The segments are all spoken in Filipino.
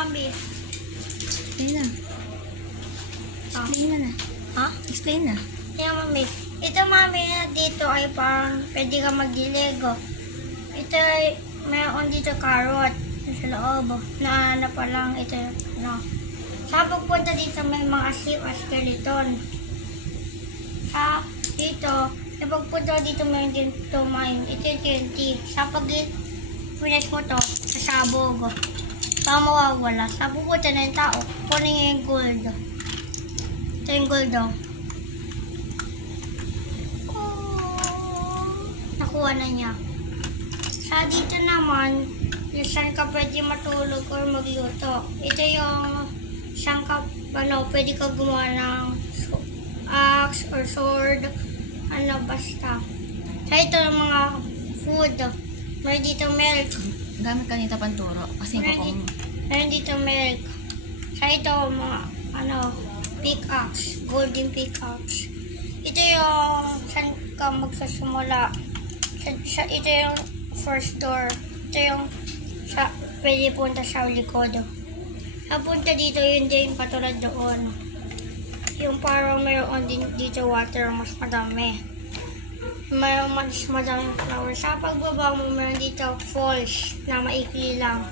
Mami. Explain na. Explain mo na. Ha? Explain na. Yeah, Mami. Ito, Mami, dito ay parang pwede ka mag-lego. Ito ay mayroon dito carrot sa loob. Na pa lang ito, ano. Sa pagpunta dito may mga skeleton. Sa dito, sa pagpunta dito may dito may ito TNT. Sa pag-finish mo to, sasabog. Baka mawawala. Sa pupunta na yung tao, kunin yung gold. Ito yung gold, oh. Nakuha na niya. Sa dito naman, yung saan ka pwede matulog or magluto. Ito yung saan ka, pwede ka gumawa ng axe or sword, basta. Sa ito yung mga food. Meron dito milk. Gamit ka nito panturo. Kasi meron dito milk. Sa ito, mga, pickaxe. Golden pickaxe. Ito yung saan ka magsasimula. Ito yung first door. Ito yung pwede punta sa likod. Sa punta dito, yun din katulad doon. Yung parang mayroon din dito water, mas madami. Mayroon mas madaming flower. Sa pagbaba mo, mayroon dito falls na maikli lang.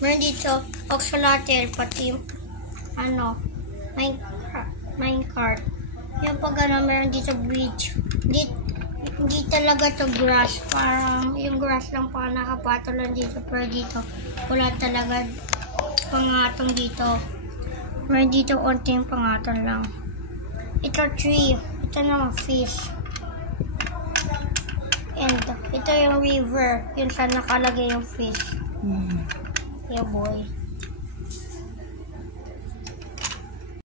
Mayroon dito oxalotl, pati minecart. Yung pag mayroon dito bridge. Hindi talaga to grass. Parang yung grass lang pa nakapatulan dito. Pero dito, wala talaga pangatong dito. Mayroon dito onting pangatong lang. Ito tree. Ito naman fish. And ito yung river. Yun saan nakalagay yung fish. Yeah, boy.